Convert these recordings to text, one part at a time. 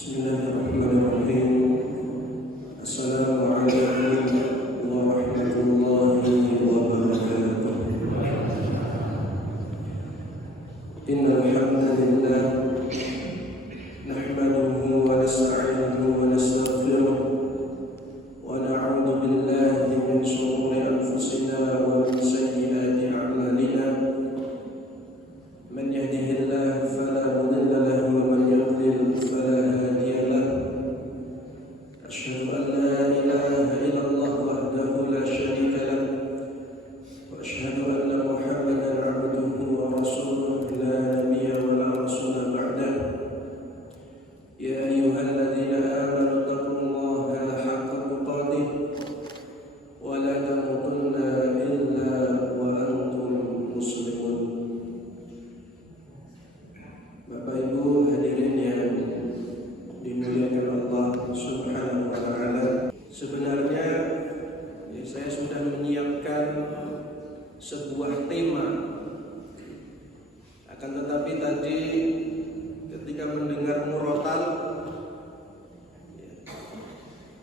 Bismillahirrahmanirrahim. Assalamualaikum warahmatullahi wabarakatuh. Innal hamdalillah nahmaduhu wa nasta'inuhu wa nastaghfiruh wa na'udzu billahi min shururi anfusina wa min sayyiati a'malina. Man yahdihillahu fala mudilla lahu wa man yudlil fala hadiya lahu. Asyhadu an la ilaha illallah wahdahu la syarika lahu wa asyhadu anna Muhammadan 'abduhu wa rasuluh la nabiyya wa la rasula ba'dahu. Ya ayyuhalladzina amanu taqullaha haqqa tuqatih wa la tamutunna illa wa antum muslimun. Bapak Ibu hadirin yang dimuliakan Allah Subhanahu wa taala. Sebenarnya saya sudah menyiapkan sebuah tema. Akan tetapi tadi ketika mendengar murotal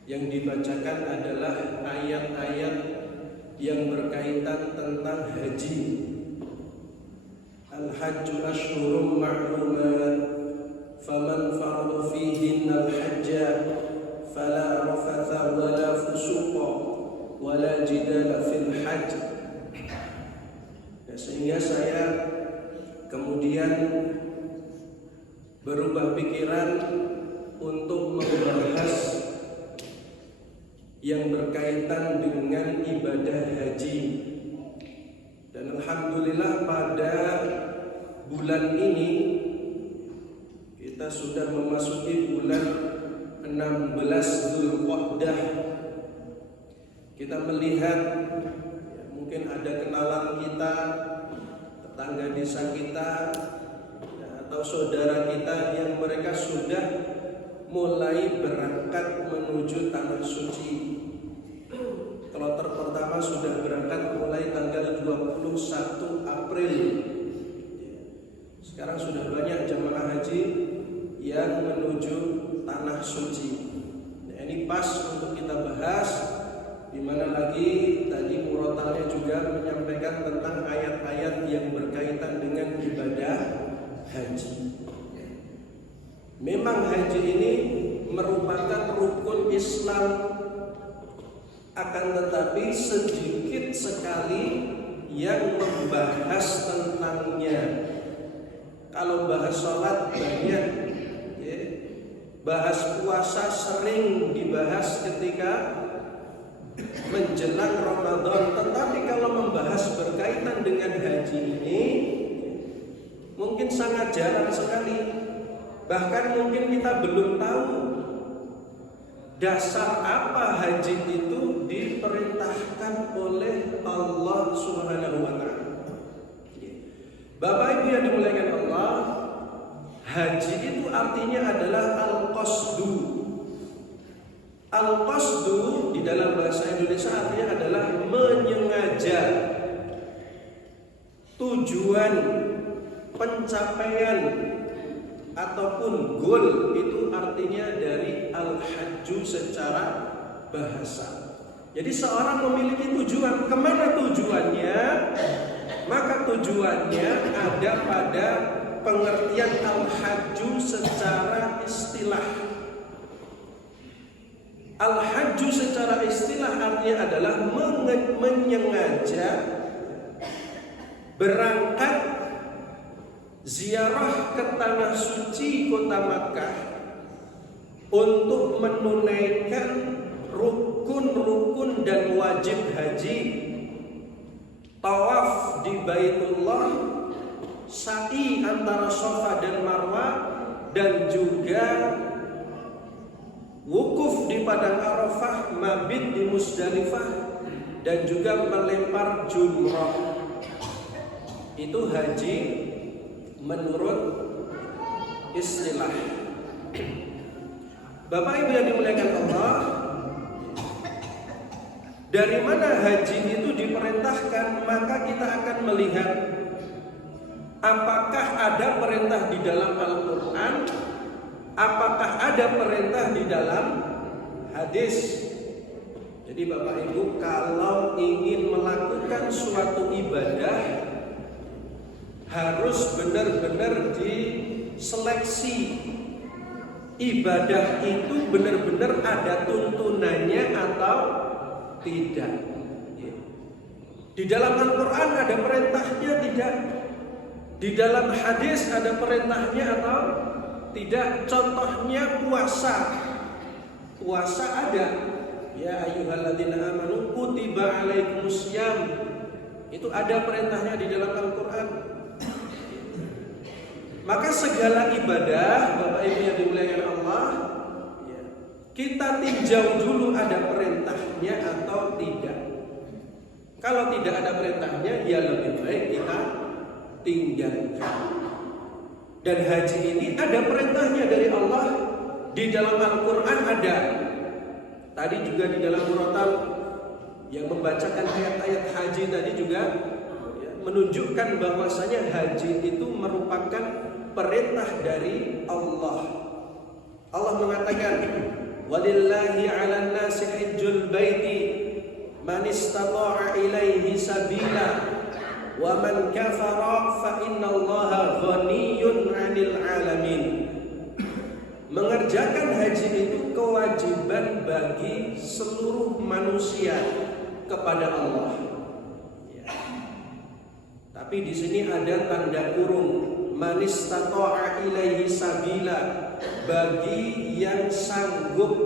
yang dibacakan adalah ayat-ayat yang berkaitan tentang haji. Al-hajju ashhurum ma'lumat, faman farada fihinna al-hajja fala rafatha wala fusuqa wala jidala fil hajj. Sehingga saya kemudian berubah pikiran untuk membahas yang berkaitan dengan ibadah haji. Dan alhamdulillah pada bulan ini kita sudah memasuki bulan 16 Dzulqa'dah. Kita melihat mungkin ada kenalan kita, tetangga desa kita, atau saudara kita yang mereka sudah mulai berangkat menuju tanah suci. Kloter pertama sudah berangkat mulai tanggal 21 April. Sekarang sudah banyak jemaah haji yang menuju tanah suci. Nah, ini pas untuk kita bahas, di mana lagi tadi murotalnya juga menyampaikan tentang ayat-ayat yang berkaitan dengan ibadah haji. Memang haji ini merupakan rukun Islam, akan tetapi sedikit sekali yang membahas tentangnya. Kalau bahas sholat banyak, bahas puasa sering dibahas ketika menjelang Ramadan. Tetapi kalau membahas berkaitan dengan haji ini mungkin sangat jarang sekali. Bahkan mungkin kita belum tahu dasar apa haji itu diperintahkan oleh Allah Subhanahu wa taala. Bapak Ibu yang dimuliakan Allah, haji itu artinya adalah al-qasdu. Al-qasdu di dalam bahasa Indonesia artinya adalah menyengaja. Tujuan, pencapaian ataupun goal itu artinya dari al-hajju secara bahasa. Jadi seorang memiliki tujuan, kemana tujuannya? Maka tujuannya ada pada pengertian al-hajju secara istilah. Al-hajju secara istilah artinya adalah menyengaja berangkat ziarah ke tanah suci kota Makkah untuk menunaikan rukun-rukun dan wajib haji. Tawaf di Baitullah, sa'i antara Safa dan Marwah, dan juga wukuf di padang Arafah, mabit di Musdalifah, dan juga melempar jumrah. Itu haji menurut istilah. Bapak Ibu yang dimuliakan Allah, dari mana haji itu diperintahkan, maka kita akan melihat apakah ada perintah di dalam Al-Quran apakah ada perintah di dalam hadis. Jadi Bapak Ibu, kalau ingin melakukan suatu ibadah harus benar-benar diseleksi. Ibadah itu benar-benar ada tuntunannya atau tidak. Di dalam Al-Quran ada perintahnya tidak? Di dalam hadis ada perintahnya atau tidak? Contohnya puasa. Puasa ada. Ya ayyuhalladzina amanu kutiba alaikumussyam. Itu ada perintahnya di dalam Al-Quran. Maka segala ibadah, Bapak Ibu yang dimuliakan Allah, kita tinjau dulu ada perintahnya atau tidak. Kalau tidak ada perintahnya, ya lebih baik kita tinggalkan. Dan haji ini ada perintahnya dari Allah. Di dalam Al-Quran ada. Tadi juga di dalam murotal yang membacakan ayat-ayat haji tadi juga menunjukkan bahwasanya haji itu merupakan perintah dari Allah. Allah mengatakan, "Walillahi 'alan nasi hajjul baiti man istata'a ilaihi sabila wa man kafara fa innallaha ghaniyyun 'anil 'alamin." Mengerjakan haji itu kewajiban bagi seluruh manusia kepada Allah. Tapi di sini ada tanda kurung, man istata'a ilaihi sabila, bagi yang sanggup,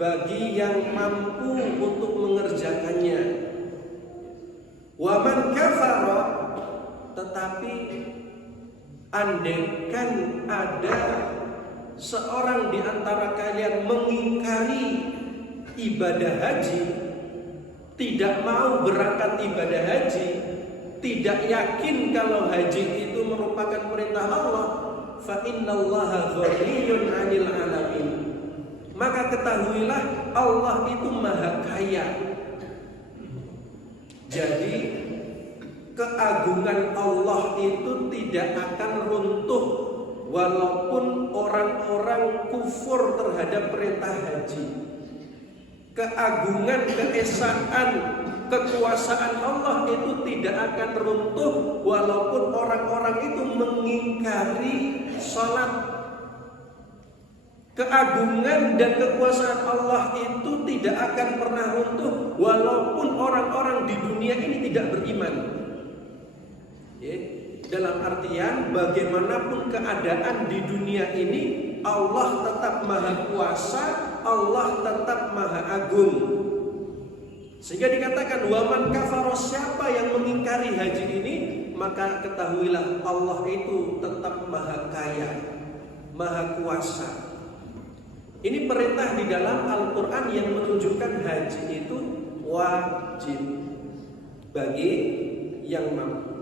bagi yang mampu untuk mengerjakannya. Wa man kafara, tetapi andaikan ada seorang di antara kalian mengingkari ibadah haji, tidak mau berangkat ibadah haji, tidak yakin kalau haji itu merupakan perintah Allah, fa innallaha ghaniyyun 'anil 'alamin. Maka ketahuilah Allah itu maha kaya. Jadi keagungan Allah itu tidak akan runtuh walaupun orang-orang kufur terhadap perintah haji. Keagungan, keesaan, kekuasaan Allah itu tidak akan runtuh walaupun orang-orang itu mengingkari salat. Keagungan dan kekuasaan Allah itu tidak akan pernah runtuh walaupun orang-orang di dunia ini tidak beriman. Dalam artian bagaimanapun keadaan di dunia ini, Allah tetap maha kuasa, Allah tetap maha agung. Sehingga dikatakan waman kafaro, siapa yang mengingkari haji ini, maka ketahuilah Allah itu tetap maha kaya, maha kuasa. Ini perintah di dalam Al-Quran yang menunjukkan haji itu wajib bagi yang mampu.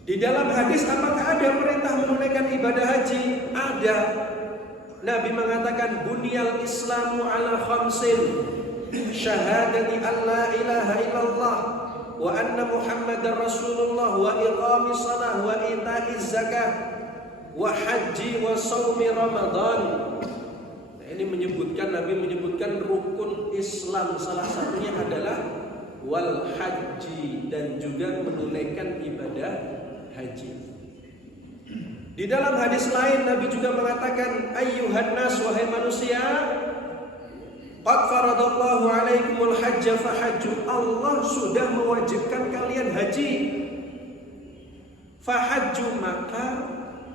Di dalam hadis apakah ada perintah menunaikan ibadah haji? Ada. Nabi mengatakan bunyal Islamu ala khamsin, syahadati an la ilaha illallah wa anna Muhammadar Rasulullah wa iqamis shalah wa ita'iz zakah wa haji wa shaumi Ramadan. Nah, ini menyebutkan, Nabi menyebutkan rukun Islam, salah satunya adalah wal haji, dan juga menunaikan ibadah haji. Di dalam hadis lain Nabi juga mengatakan, ayyuhan nas, wahai manusia, qad faradallahu alaikumul hajja fahajju, Allah sudah mewajibkan kalian haji. Fahajju, maka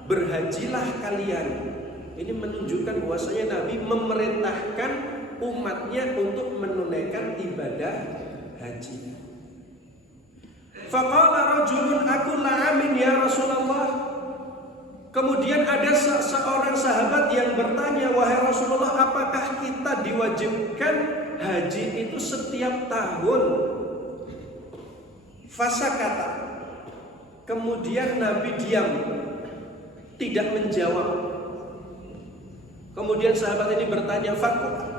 berhajilah kalian. Ini menunjukkan bahwasanya Nabi memerintahkan umatnya untuk menunaikan ibadah haji. Faqala rajulun akulla amin ya Rasulullah. Kemudian ada seorang sahabat yang bertanya, wahai Rasulullah, apakah kita diwajibkan haji itu setiap tahun? Fasakata. Kemudian Nabi diam, tidak menjawab. Kemudian sahabat ini bertanya,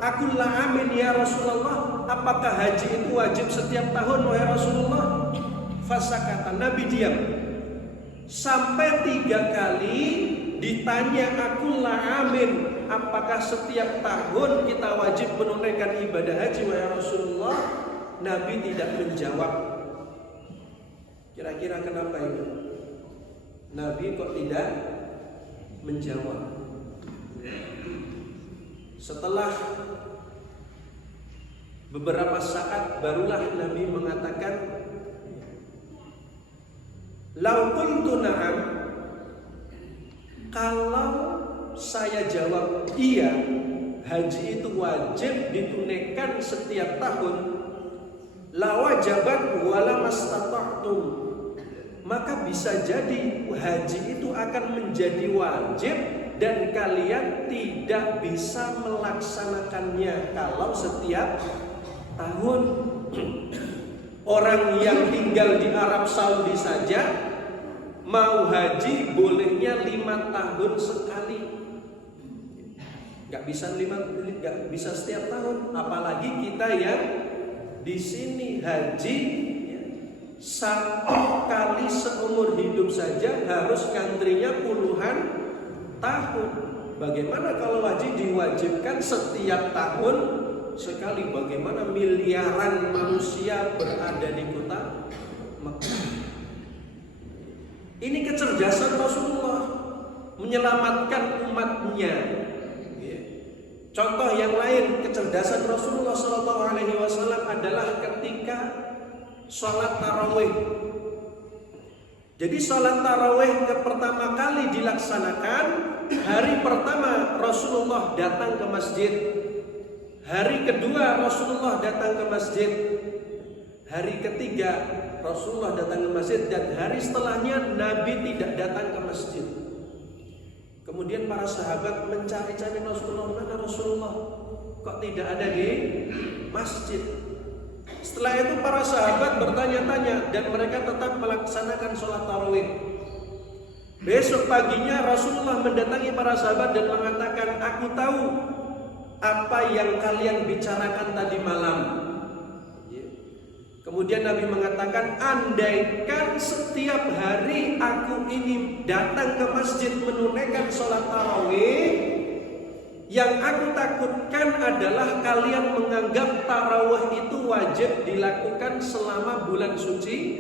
akulla amin ya Rasulullah, apakah haji itu wajib setiap tahun wahai Rasulullah? Fasakata, Nabi diam. Sampai 3 kali ditanya akulah amin, apakah setiap tahun kita wajib menunaikan ibadah haji wahai Rasulullah? Nabi tidak menjawab. Kira-kira kenapa itu? Nabi kok tidak menjawab? Setelah beberapa saat barulah Nabi mengatakan, "Lau kuntu na'am," kalau saya jawab iya, haji itu wajib ditunaikan setiap tahun, la wajabat wala mastata'tum, maka bisa jadi haji itu akan menjadi wajib dan kalian tidak bisa melaksanakannya kalau setiap tahun. Orang yang tinggal di Arab Saudi saja mau haji bolehnya 5 tahun sekali. Gak bisa setiap tahun. Apalagi kita yang di sini haji 1 kali seumur hidup saja harus ngantrinya puluhan tahun. Bagaimana kalau haji diwajibkan setiap tahun sekali? Bagaimana miliaran manusia berada di kota Mekah? Ini kecerdasan Rasulullah menyelamatkan umatnya. Contoh yang lain kecerdasan Rasulullah SAW adalah ketika sholat tarawih. Jadi sholat tarawih pertama kali dilaksanakan hari pertama Rasulullah datang ke masjid. Hari kedua Rasulullah datang ke masjid. Hari ketiga Rasulullah datang ke masjid, dan hari setelahnya Nabi tidak datang ke masjid. Kemudian para sahabat mencari-cari Rasulullah, mana Rasulullah? Kok tidak ada di masjid? Setelah itu para sahabat bertanya-tanya dan mereka tetap melaksanakan sholat tarawih. Besok paginya Rasulullah mendatangi para sahabat dan mengatakan, aku tahu apa yang kalian bicarakan tadi malam. Kemudian Nabi mengatakan, andaikan setiap hari aku ini datang ke masjid menunaikan sholat tarawih, yang aku takutkan adalah kalian menganggap tarawih itu wajib dilakukan selama bulan suci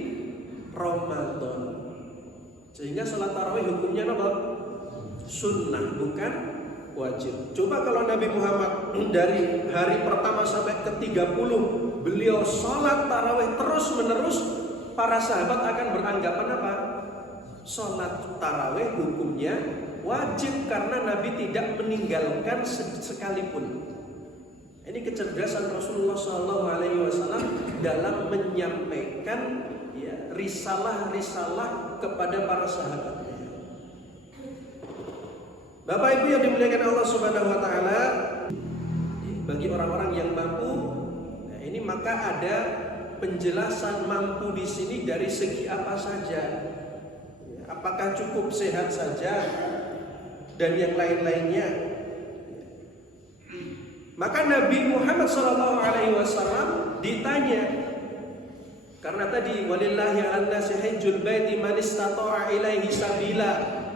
Ramadan. Sehingga sholat tarawih hukumnya apa? Sunnah, bukan wajib. Coba kalau Nabi Muhammad dari hari pertama sampai ke-30 beliau sholat tarawih terus menerus, para sahabat akan beranggapan apa? Sholat tarawih hukumnya wajib karena Nabi tidak meninggalkan sekalipun. Ini kecerdasan Rasulullah SAW dalam menyampaikan risalah-risalah kepada para sahabat. Bapak Ibu yang dimuliakan Allah Subhanahu wa taala, bagi orang-orang yang mampu, ini maka ada penjelasan mampu di sini dari segi apa saja. Apakah cukup sehat saja dan yang lain-lainnya. Maka Nabi Muhammad SAW ditanya, karena tadi walillahi 'alan-nasi hajjul baiti man istata'a ilaihi sabila.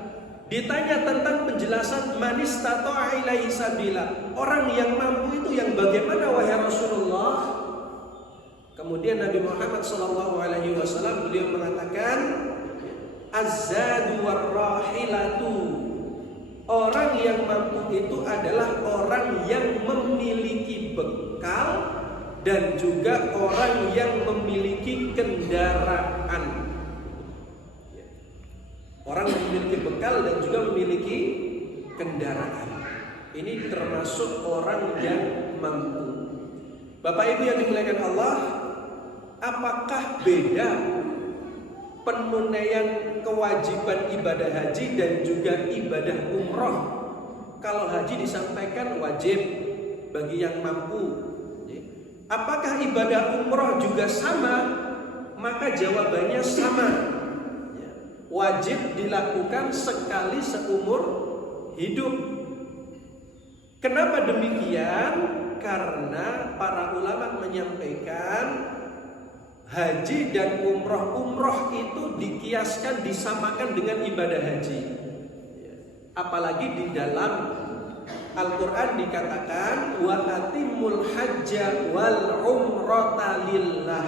Ditanya tentang penjelasan man istata'a ilaihi sabila. Orang yang mampu itu yang bagaimana wahai Rasulullah? Kemudian Nabi Muhammad SAW beliau mengatakan, az-zadu war-rahilatu. Orang yang mampu itu adalah orang yang memiliki bekal dan juga orang yang memiliki kendaraan. Orang yang memiliki bekal dan juga memiliki kendaraan. Ini termasuk orang yang mampu. Bapak Ibu yang dimuliakan Allah, apakah beda penunaian kewajiban ibadah haji dan juga ibadah umroh? Kalau haji disampaikan wajib bagi yang mampu. Apakah ibadah umroh juga sama? Maka jawabannya sama. Wajib dilakukan sekali seumur hidup. Kenapa demikian? Karena para ulama menyampaikan haji dan umroh itu dikiaskan, disamakan dengan ibadah haji. Apalagi di dalam Al-Quran dikatakan wa atimul hajja wal umrata lillah,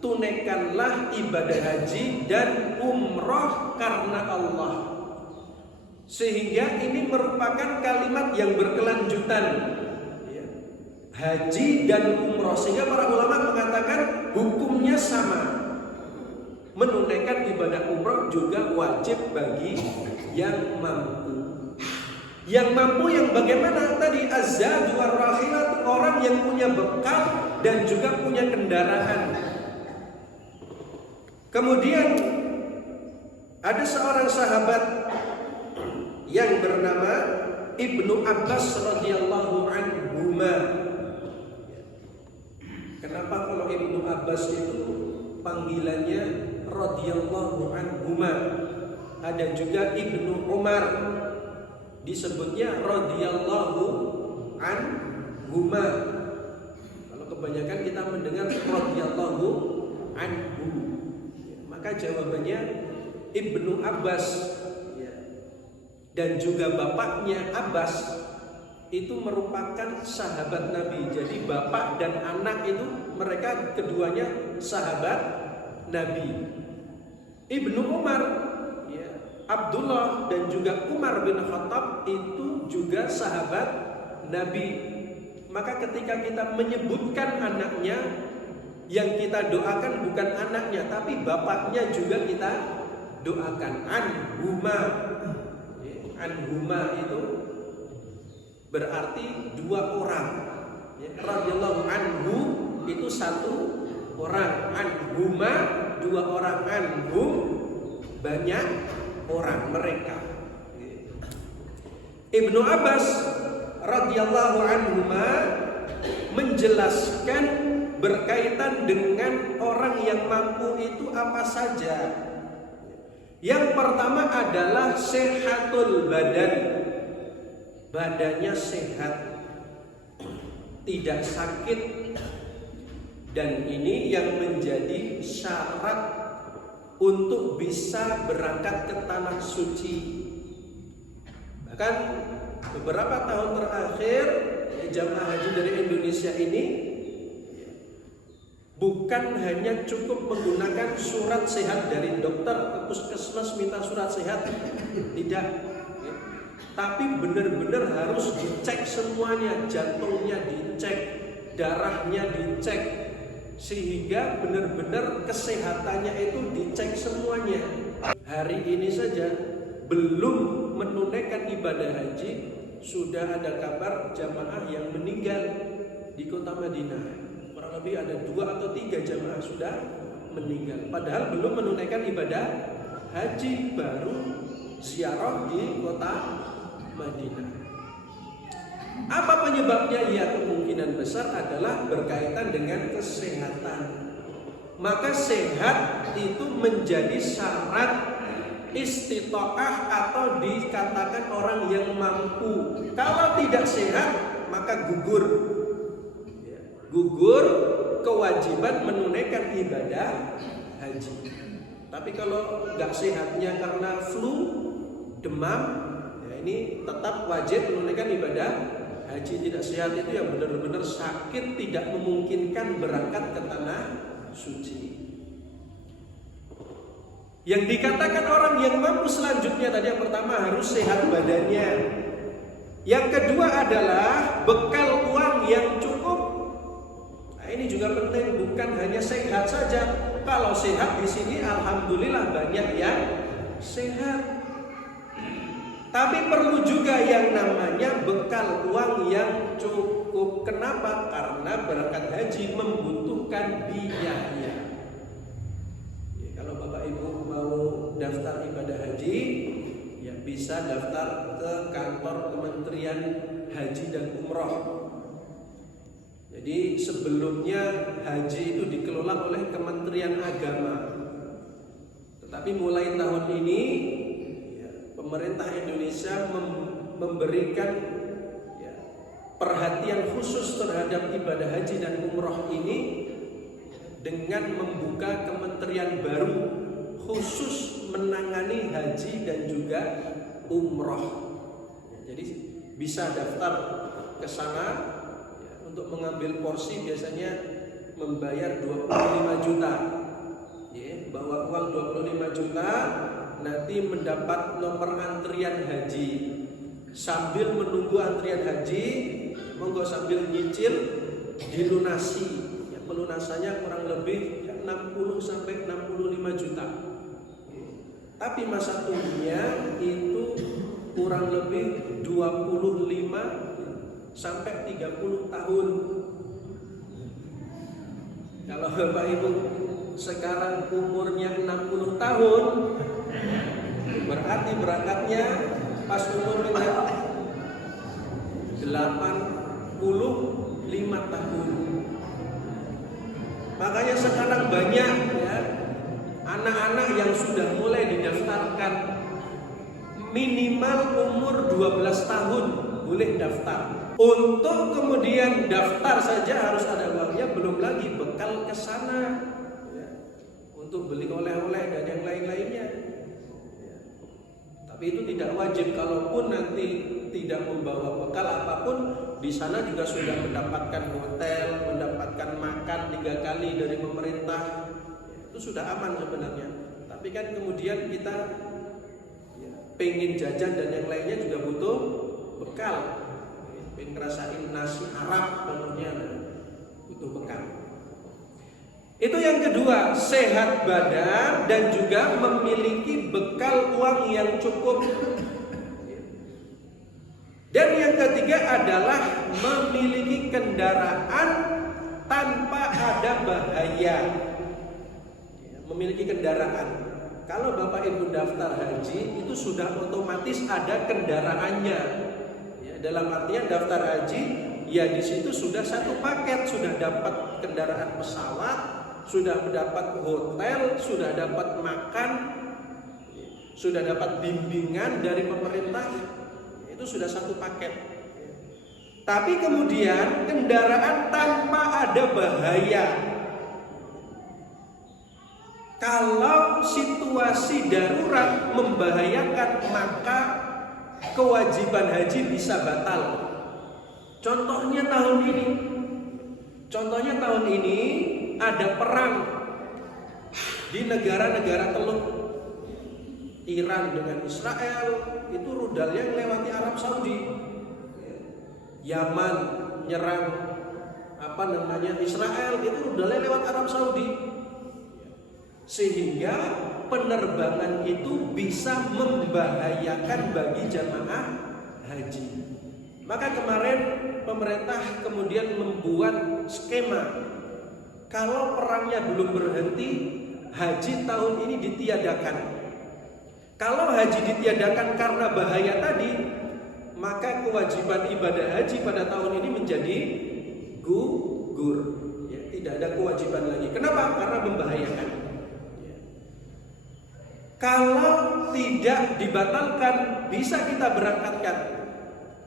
tunaikanlah ibadah haji dan umroh karena Allah. Sehingga ini merupakan kalimat yang berkelanjutan, haji dan umroh, sehingga para ulama mengatakan hukumnya sama. Menunaikan ibadah umroh juga wajib bagi yang mampu. Yang mampu yang bagaimana tadi? Az-zadu war-rahilat, orang yang punya bekal dan juga punya kendaraan. Kemudian ada seorang sahabat yang bernama Ibnu Abbas radhiyallahu anhuma. Kenapa kalau Ibnu Abbas itu panggilannya radhiyallahu anhuma? Ada juga Ibnu Umar disebutnya radhiyallahu anhuma. Kalau kebanyakan kita mendengar radhiyallahu anhu, maka jawabannya Ibnu Abbas. Dan juga bapaknya Abbas itu merupakan sahabat Nabi. Jadi bapak dan anak itu mereka keduanya sahabat Nabi. Ibnu Umar, Abdullah dan juga Umar bin Khattab itu juga sahabat Nabi. Maka ketika kita menyebutkan anaknya, yang kita doakan bukan anaknya tapi bapaknya juga kita doakan. Anhuma itu berarti dua orang. Radhiyallahu anhu itu satu orang, anhuma dua orang, anhum banyak orang, mereka. Ibnu Abbas radhiyallahu anhuma menjelaskan berkaitan dengan orang yang mampu itu apa saja. Yang pertama adalah sehatul badan, badannya sehat, tidak sakit, dan ini yang menjadi syarat untuk bisa berangkat ke tanah suci. Bahkan beberapa tahun terakhir jamaah haji dari Indonesia ini bukan hanya cukup menggunakan surat sehat dari dokter ke puskesmas minta surat sehat, tidak, tapi benar-benar harus dicek semuanya, jantungnya dicek, darahnya dicek, sehingga benar-benar kesehatannya itu dicek semuanya. Hari ini saja belum menunaikan ibadah haji sudah ada kabar jamaah yang meninggal di kota Madinah. Kurang lebih ada 2 atau 3 jamaah sudah meninggal, padahal belum menunaikan ibadah haji, baru ziarah di kota Madinah. Apa penyebabnya? Ya, kemungkinan besar adalah berkaitan dengan kesehatan. Maka sehat itu menjadi syarat istitoah atau dikatakan orang yang mampu. Kalau tidak sehat maka gugur kewajiban menunaikan ibadah haji. Tapi kalau nggak sehatnya karena flu, demam, ya ini tetap wajib menunaikan ibadah haji. Tidak sehat itu yang benar-benar sakit, tidak memungkinkan berangkat ke tanah suci. Yang dikatakan orang yang mampu selanjutnya tadi, yang pertama harus sehat badannya. Yang kedua adalah bekal uang yang cukup. Ini juga penting, bukan hanya sehat saja. Kalau sehat di sini alhamdulillah banyak yang sehat. Tapi perlu juga yang namanya bekal uang yang cukup. Kenapa? Karena berangkat haji membutuhkan biaya. Kalau Bapak Ibu mau daftar ibadah haji, ya bisa daftar ke kantor Kementerian Haji dan Umroh. Jadi sebelumnya haji itu dikelola oleh Kementerian Agama. Tetapi mulai tahun ini pemerintah Indonesia memberikan perhatian khusus terhadap ibadah haji dan umroh ini dengan membuka kementerian baru khusus menangani haji dan juga umroh. Jadi bisa daftar ke sana untuk mengambil porsi, biasanya membayar 25 juta. Bawa uang 25 juta, nanti mendapat nomor antrian haji. Sambil menunggu antrian haji, monggo sambil nyicil dilunasi. Pelunasannya kurang lebih 60 sampai 65 juta. Tapi masa tunggunya itu kurang lebih 25 sampai 30 tahun. Kalau Bapak Ibu sekarang umurnya 60 tahun, berarti berangkatnya pas umurnya 85 tahun. Makanya sekarang banyak anak-anak yang sudah mulai didaftarkan, minimal umur 12 tahun boleh daftar. Untuk kemudian daftar saja harus ada uangnya, belum lagi bekal ke sana untuk beli oleh-oleh dan yang lain-lainnya. Tapi itu tidak wajib. Kalaupun nanti tidak membawa bekal apapun, di sana juga sudah mendapatkan hotel, mendapatkan makan 3 kali dari pemerintah. Itu sudah aman sebenarnya. Tapi kan kemudian kita pengen jajan dan yang lainnya juga butuh bekal. Pengen ngerasain nasi Arab tentunya butuh bekal. Itu yang kedua, sehat badan dan juga memiliki bekal uang yang cukup. Dan yang ketiga adalah memiliki kendaraan tanpa ada bahaya. Memiliki kendaraan. Kalau Bapak Ibu daftar haji itu sudah otomatis ada kendaraannya. Dalam artian daftar haji, ya di situ sudah satu paket, sudah dapat kendaraan pesawat, sudah mendapat hotel, sudah dapat makan, sudah dapat bimbingan dari pemerintah. Itu sudah satu paket. Tapi kemudian kendaraan tanpa ada bahaya. Kalau situasi darurat membahayakan, maka kewajiban haji bisa batal. Contohnya tahun ini ada perang di negara-negara Teluk. Iran dengan Israel itu rudalnya melewati Arab Saudi. Yaman nyerang Israel, itu rudalnya lewat Arab Saudi. Sehingga penerbangan itu bisa membahayakan bagi jamaah haji. Maka kemarin pemerintah kemudian membuat skema, kalau perangnya belum berhenti, haji tahun ini ditiadakan. Kalau haji ditiadakan karena bahaya tadi, maka kewajiban ibadah haji pada tahun ini menjadi gugur. Tidak ada kewajiban lagi. Kenapa? Karena membahayakan. Kalau tidak dibatalkan, bisa kita berangkatkan,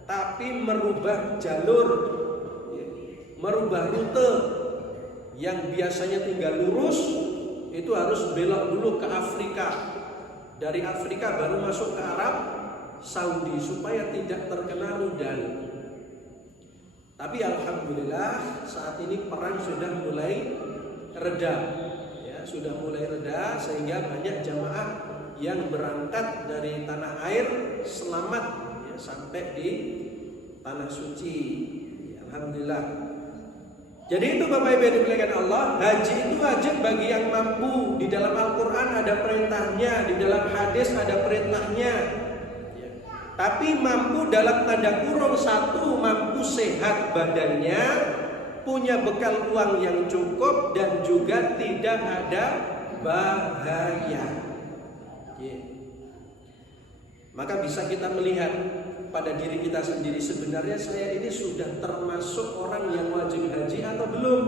tapi merubah jalur, merubah rute. Yang biasanya tinggal lurus, itu harus belok dulu ke Afrika. Dari Afrika baru masuk ke Arab Saudi supaya tidak terkena rudal. Tapi alhamdulillah saat ini perang sudah mulai reda. Sudah mulai reda sehingga banyak jamaah yang berangkat dari tanah air selamat sampai di tanah suci. Alhamdulillah. Jadi itu Bapak Ibu yang dimuliakan Allah, haji itu wajib bagi yang mampu. Di dalam Al-Quran ada perintahnya, di dalam hadis ada perintahnya. Tapi mampu dalam tanda kurung, satu, mampu sehat badannya, punya bekal uang yang cukup, dan juga tidak ada bahaya. Maka bisa kita melihat pada diri kita sendiri, sebenarnya saya ini sudah termasuk orang yang wajib haji atau belum?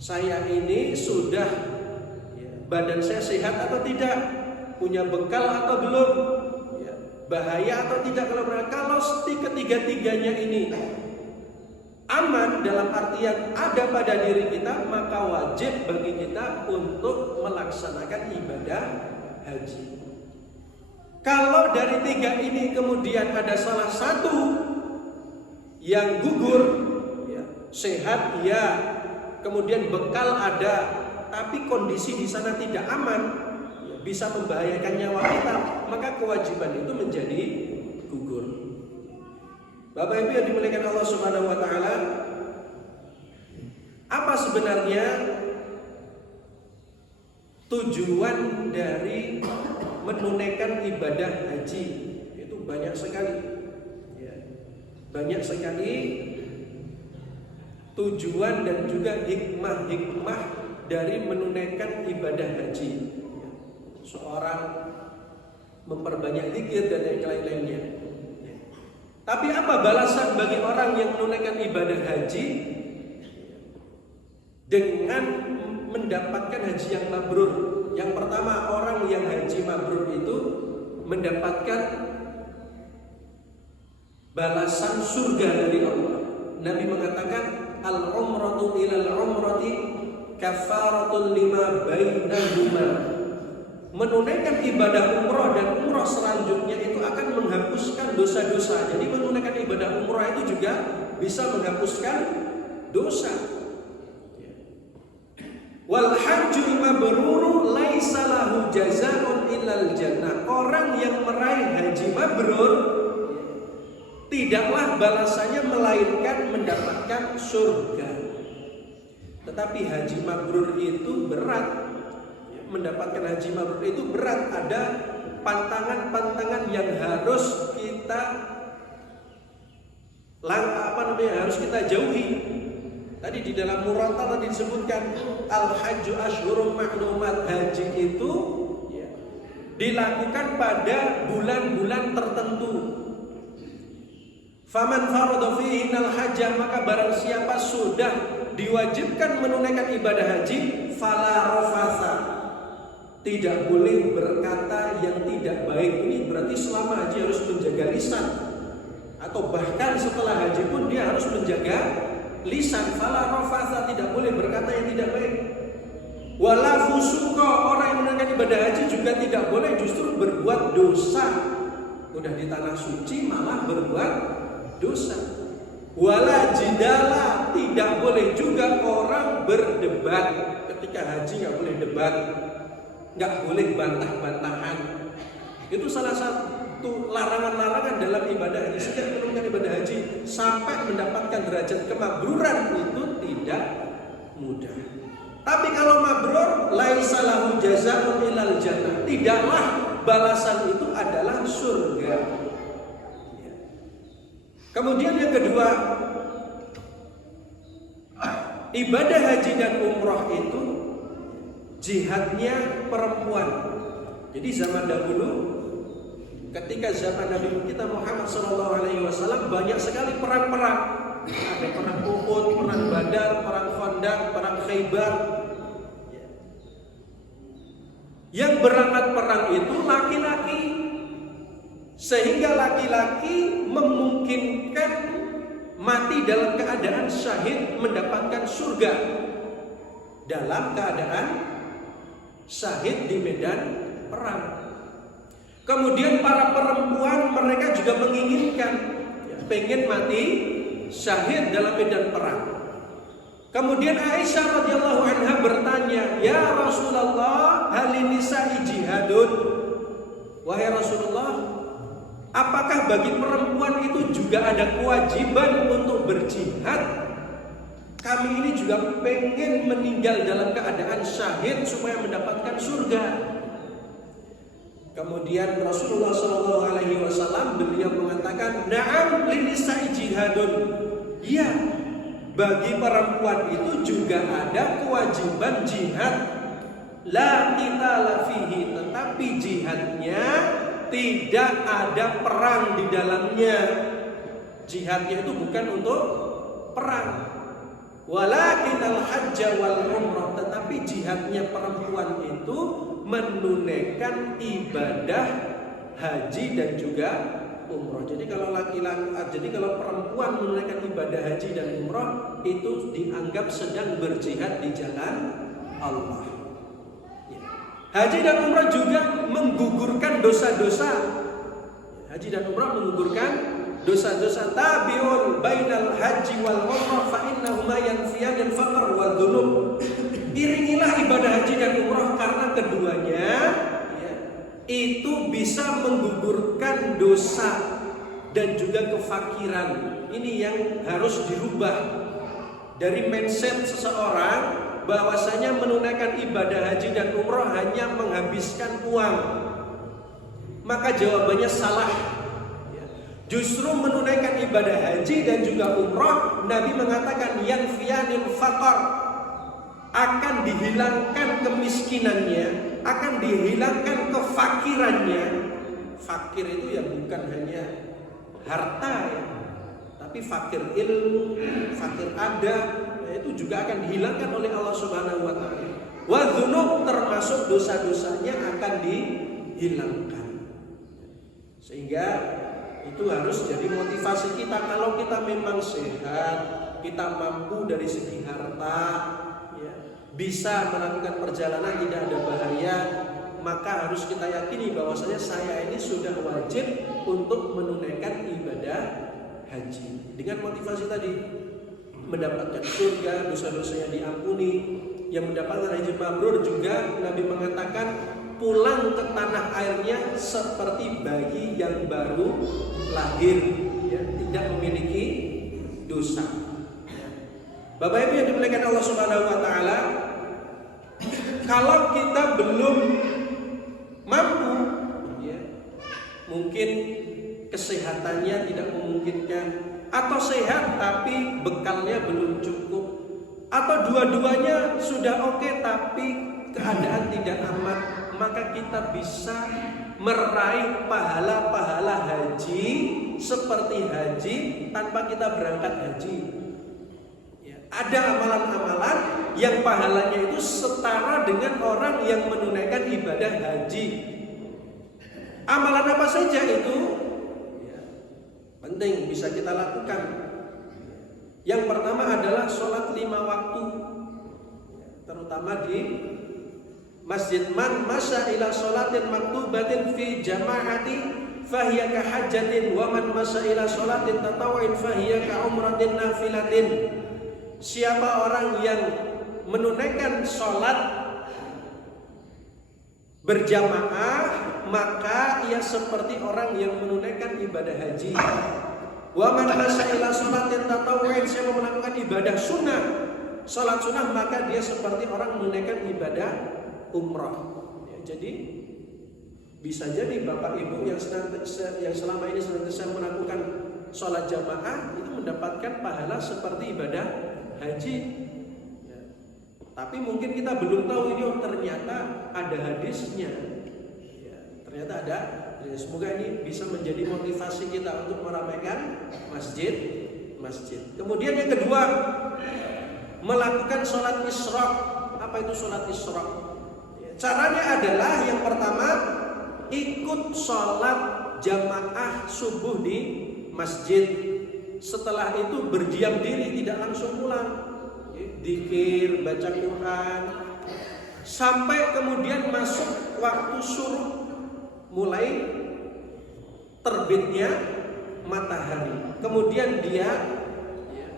Saya ini sudah badan saya sehat atau tidak? Punya bekal atau belum? Bahaya atau tidak kalau berangkat? Kalau ketiga-tiganya ini aman dalam artian ada pada diri kita, maka wajib bagi kita untuk melaksanakan ibadah haji. Kalau dari 3 ini kemudian ada salah satu yang gugur, ya, sehat ya, kemudian bekal ada, tapi kondisi di sana tidak aman, ya, bisa membahayakan nyawa kita, maka kewajiban itu menjadi gugur. Bapak Ibu yang dimuliakan Allah Subhanahu wa taala, apa sebenarnya tujuan dari menunaikan ibadah haji? Itu banyak sekali, ya. Banyak sekali tujuan dan juga hikmah-hikmah dari menunaikan ibadah haji. Ya. Seorang memperbanyak zikir dan yang lain-lainnya. Ya. Tapi apa balasan bagi orang yang menunaikan ibadah haji dengan mendapatkan haji yang mabrur? Yang pertama, orang yang haji mabrur itu mendapatkan balasan surga dari Allah. Nabi mengatakan, al-umratu ilal umrati kafaratun lima bainahuma. Menunaikan ibadah umrah dan umrah selanjutnya itu akan menghapuskan dosa-dosa. Jadi menunaikan ibadah umrah itu juga bisa menghapuskan dosa. Wal hajjul mabrur laisa lahu jazaa'un illal jannah. Orang yang meraih haji mabrur tidaklah balasannya melainkan mendapatkan surga. Tetapi haji mabrur itu berat. Mendapatkan haji mabrur itu berat. Ada pantangan-pantangan yang harus kita harus kita jauhi. Tadi di dalam Murattal tadi disebutkan al-hajju asyhurun ma'lumat. Haji itu dilakukan pada bulan-bulan tertentu. Faman farada fihinal hajja, maka barang siapa sudah diwajibkan menunaikan ibadah haji, fala rafatha, tidak boleh berkata yang tidak baik. Ini berarti selama haji harus menjaga lisan, atau bahkan setelah haji pun dia harus menjaga lisan. Fala rafatha, tidak boleh berkata yang tidak baik. Wala fusuqa, orang yang menunaikan ibadah haji juga tidak boleh justru berbuat dosa. Udah di tanah suci malah berbuat dosa. Wala jidala, tidak boleh juga orang berdebat. Ketika haji nggak boleh debat, nggak boleh bantah-bantahan. Itu salah satu larangan-larangan dalam ibadah haji. Sejak menunaikan ibadah haji sampai mendapatkan derajat kemabruran itu tidak mudah. Tapi kalau mabrur, laisa lahu jazaa'un illal jannah, tidaklah balasan itu adalah surga. Kemudian yang kedua, ibadah haji dan umrah itu jihadnya perempuan. Jadi zaman dahulu, ketika zaman Nabi kita Muhammad SAW, banyak sekali perang-perang. Ada perang Uhud, perang Badar, perang Khandaq, perang Khaybar. Yang berangkat perang itu laki-laki, sehingga laki-laki memungkinkan mati dalam keadaan syahid mendapatkan surga. Dalam keadaan syahid di medan perang. Kemudian para perempuan mereka juga menginginkan, pengen mati syahid dalam medan perang. Kemudian Aisyah radhiyallahu anha bertanya, "Ya Rasulullah, hal nisa'i jihadun?" Wahai Rasulullah, apakah bagi perempuan itu juga ada kewajiban untuk berjihad? Kami ini juga pengen meninggal dalam keadaan syahid supaya mendapatkan surga. Kemudian Rasulullah SAW beliau mengatakan, "Na'am linisa'i jihadun." Ya, bagi perempuan itu juga ada kewajiban jihad. La qitala fihi, tetapi jihadnya tidak ada perang di dalamnya. Jihadnya itu bukan untuk perang. Walakinal hajja wal umrah, tetapi jihadnya perempuan itu menunaikan ibadah haji dan juga umrah. Jadi kalau perempuan menunaikan ibadah haji dan umrah itu dianggap sedang berjihad di jalan Allah. Ya. Haji dan umrah juga menggugurkan dosa-dosa. Haji dan umrah menggugurkan dosa-dosa. Tabi'un bainal haji wal umrah fa innahuma yanfiyanil faqr wal dzunub. Iringilah ibadah haji dan umrah karena keduanya itu bisa menggugurkan dosa dan juga kefakiran. Ini yang harus dirubah dari mindset seseorang bahwasanya menunaikan ibadah haji dan umrah hanya menghabiskan uang. Maka jawabannya salah. Justru menunaikan ibadah haji dan juga umrah, Nabi mengatakan yanfiyanil faqr, akan dihilangkan kemiskinannya, akan dihilangkan kefakirannya. Fakir itu ya bukan hanya harta ya, tapi fakir ilmu, fakir adab, itu juga akan dihilangkan oleh Allah Subhanahu wa taala. Wa dzunub, termasuk dosa-dosanya akan dihilangkan. Sehingga itu harus jadi motivasi kita. Kalau kita memang sehat, kita mampu dari segi harta, bisa melakukan perjalanan tidak ada bahaya, maka harus kita yakini bahwasanya saya ini sudah wajib untuk menunaikan ibadah haji. Dengan motivasi tadi, mendapatkan surga, dosa-dosanya diampuni, yang mendapatkan haji mabrur juga Nabi mengatakan pulang ke tanah airnya seperti bayi yang baru lahir, tidak memiliki dosa. Bapak Ibu yang dimuliakan Allah Subhanahu wa taala, kalau kita belum mampu, mungkin kesehatannya tidak memungkinkan, atau sehat tapi bekalnya belum cukup, atau dua-duanya sudah oke tapi keadaan tidak aman, maka kita bisa meraih pahala-pahala haji seperti haji tanpa kita berangkat haji. Ada amalan-amalan yang pahalanya itu setara dengan orang yang menunaikan ibadah haji. Amalan apa saja itu? Penting bisa kita lakukan. Yang pertama adalah sholat 5 waktu, terutama di masjid. Man masya ila sholatin maktubatin fi jama'ati fahiya ka hajjatin, wa man masya ila sholatin tatawu'in fahiya ka umratin nafilatin. Siapa orang yang menunaikan sholat berjamaah, maka ia seperti orang yang menunaikan ibadah haji. Wa man masya ila sholatin tatawu'in, siapa melakukan ibadah sunnah, sholat sunnah, maka dia seperti orang menunaikan ibadah umrah. Jadi bisa jadi Bapak Ibu yang selama ini senantiasa melakukan sholat jamaah itu mendapatkan pahala seperti ibadah haji. Tapi mungkin kita belum tahu ini, ternyata ada hadisnya. Ternyata ada. Semoga ini bisa menjadi motivasi kita untuk meramaikan masjid. Kemudian yang kedua, melakukan sholat isyraq. Apa itu sholat isyraq? Caranya adalah yang pertama, ikut sholat jamaah subuh di masjid. Setelah itu berdiam diri, tidak langsung pulang, dzikir, baca Quran, sampai kemudian masuk waktu syuruk, mulai terbitnya matahari. Kemudian dia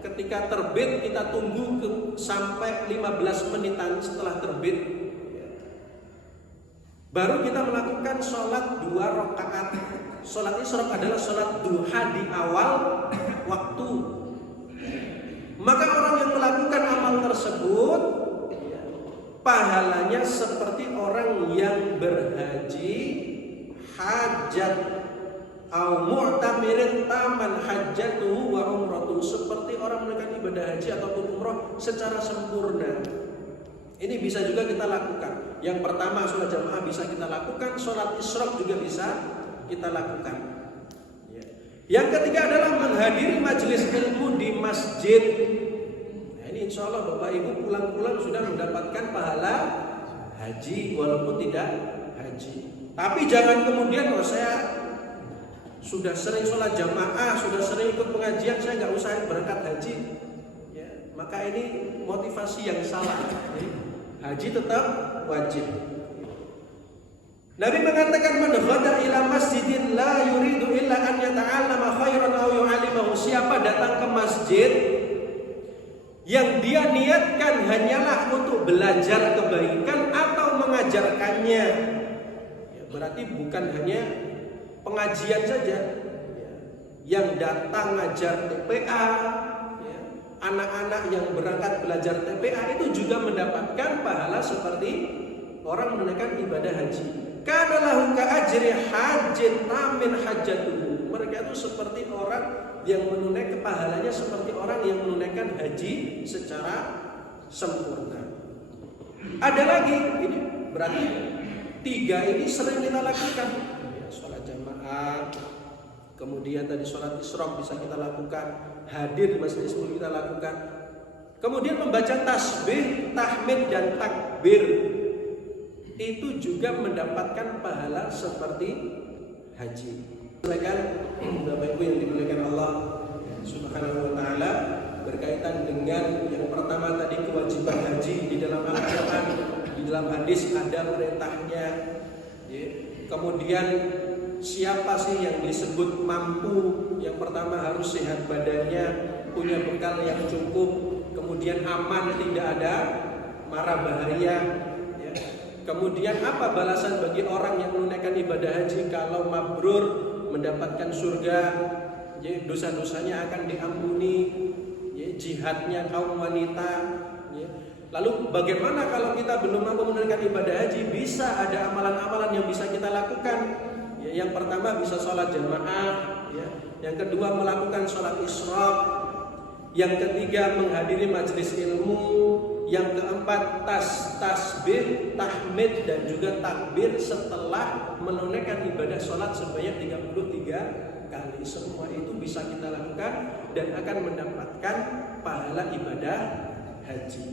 ketika terbit kita tunggu sampai 15 menitan setelah terbit, baru kita melakukan sholat 2 rakaat. Sholat isyraq adalah sholat duha di awal waktu. Maka orang yang melakukan amal tersebut, pahalanya seperti orang yang berhaji hajat au mu'tamirin taman hajjatuhu wa umratuhu, seperti orang menunaikan ibadah haji ataupun umrah secara sempurna. Ini bisa juga kita lakukan. Yang pertama, sholat jamaah bisa kita lakukan, sholat isyraq juga bisa kita lakukan. Yang ketiga adalah menghadiri majelis ilmu di masjid. Nah, ini insya Allah Bapak Ibu pulang-pulang sudah mendapatkan pahala haji walaupun tidak haji. Tapi jangan kemudian saya sudah sering sholat jamaah, sudah sering ikut pengajian, saya nggak usah berangkat haji. Maka ini motivasi yang salah. Haji tetap wajib. Nabi mengatakan, man ghada ila masjidin la yuridu illa an yata'allama khairan aw yu'allimahu. Siapa datang ke masjid yang dia niatkan hanyalah untuk belajar kebaikan atau mengajarkannya, ya, berarti bukan hanya pengajian saja, ya. Yang datang ngajar TPA, ya, anak-anak yang berangkat belajar TPA itu juga mendapatkan pahala seperti orang menunaikan ibadah haji. Kana lahu ka ajri hajjin tamin hajjatuhu. Mereka itu seperti orang yang menunaikan pahalanya seperti orang yang menunaikan haji secara sempurna. Ada lagi, ini berarti 3 ini sering kita lakukan. Ya, sholat jamaah, kemudian tadi sholat isyraq bisa kita lakukan, hadir di masjid Islam kita lakukan. Kemudian membaca tasbih, tahmid dan takbir itu juga mendapatkan pahala seperti haji. Bapak Ibu yang dimuliakan Allah Subhanahu wa taala, berkaitan dengan yang pertama tadi kewajiban haji di dalam Al-Qur'an, di dalam hadis ada perintahnya. Kemudian siapa sih yang disebut mampu? Yang pertama harus sehat badannya, punya bekal yang cukup, kemudian aman, tidak ada mara bahaya. Kemudian apa balasan bagi orang yang menunaikan ibadah haji? Kalau mabrur, mendapatkan surga, ya, dosa-dosanya akan diampuni, ya, jihadnya kaum wanita, ya. Lalu bagaimana kalau kita belum mampu menunaikan ibadah haji? Bisa ada amalan-amalan yang bisa kita lakukan, ya. Yang pertama bisa sholat jamaah, ya. Yang kedua melakukan sholat isyraq, yang ketiga menghadiri majelis ilmu, yang keempat tasbih, tahmid dan juga takbir setelah menunaikan ibadah sholat sebanyak 33 kali. Semua itu bisa kita lakukan dan akan mendapatkan pahala ibadah haji.